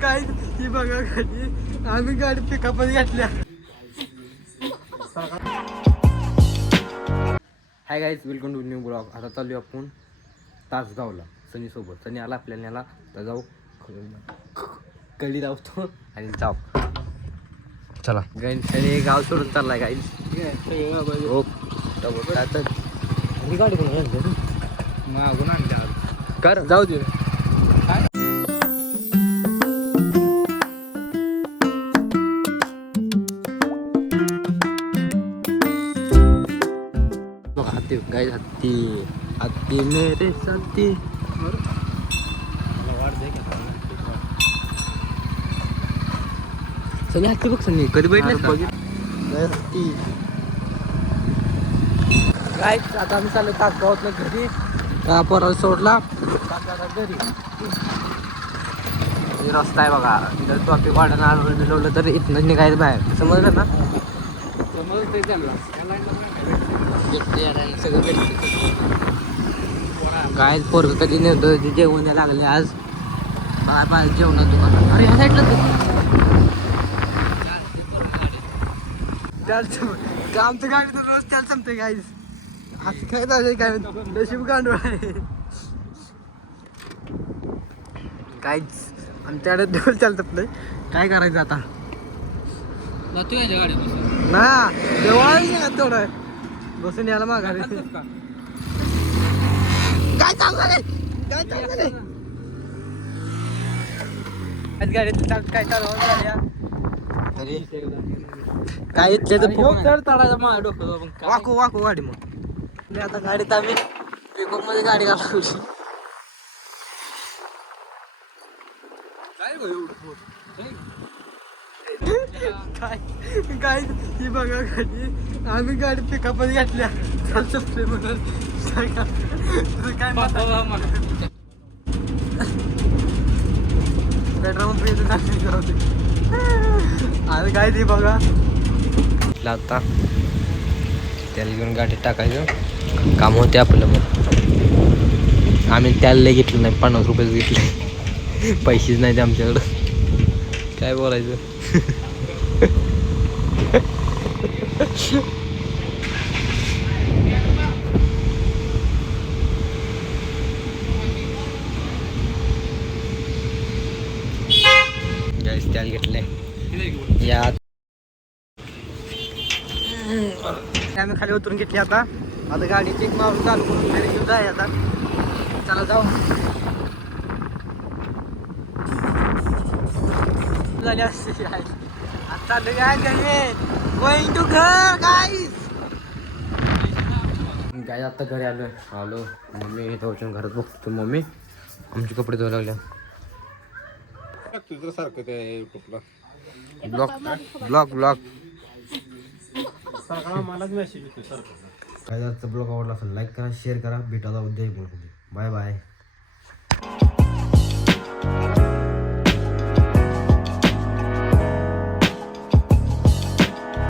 काय ती बघा गाडी आम्ही गाडी पिकअप घातल्या. Hi guys, welcome to new blog. आता चालू आपण तासगावला सनी सोबत. सनी आला आपल्याला न्याला तर जाऊ कळी लावतो आणि जाऊ. चला गाईज, सनी गाव सोडून चाललाय गाईज. हो ही गाडी कोण मागून आणल्या कर जाऊ दे. हत्ती गाईज, हत्ती हत्ती मेरे साथी. सनी हत्ती बघ. सनी कधी बैठले हत्ती गाईज. आता आम्ही चाललो तासगावात घरी. पोराला सोडला घरी. रस्ता आहे बघा. जर टॉपिक वाढायला आणलं तर इथनं निघायचं बाहेर. समजलं ना? समजतं त्यांना काय पोरग कधी नव्हतं जेवण लागले आज. काय पाहिजे जेवणात दुकानात. अरे ह्या साईडला आमचं गाडी तर रोज त्याला संपते गाईज. असं काय झालं काय नशीब गांडूळ आहे काहीच. आमच्याकडे देऊळ चालत आपलं. काय करायचं आता ना देवळा तेवढं बसून यायला माघारी. काय चांगलं काय चांगलं गाडी काय चालू तरी काय इथले वाकू वाकू गाडी. मग आता गाडीत आम्ही पिकअप मध्ये गाडी घालवली. काय काय ही बघा गाडी आम्ही गाडी पिकअप घातल्या. काय पेट्रोल आणि काय ती बघा आता त्याला घेऊन गाडी टाकायचं काम होते आपलं. मग आम्ही त्याला लय घेतलं नाही. 50 रुपयेच घेतले. पैसेच नाही ते आमच्याकडं. काय बोलायचं. त्याला घेतले या आम्ही खाली उतरून घेतली. आता आता गाडी चेक मारून चालू करून घरी घेऊन जाय. आता चला जाऊ. झाली असते आता गोइंग टू घर गाईज. काय आता घरी आलो. मम्मी इथं घरात बघतो. मम्मी आमचे कपडे धुवायला लागल्या. तुझं सारखं ते युट्यूबला ब्लॉग मलाच मेसेज येतो सारखं. काय आजचा ब्लॉग आवडला असेल लाईक करा, शेअर करा. भेटा उद्या. Bye bye.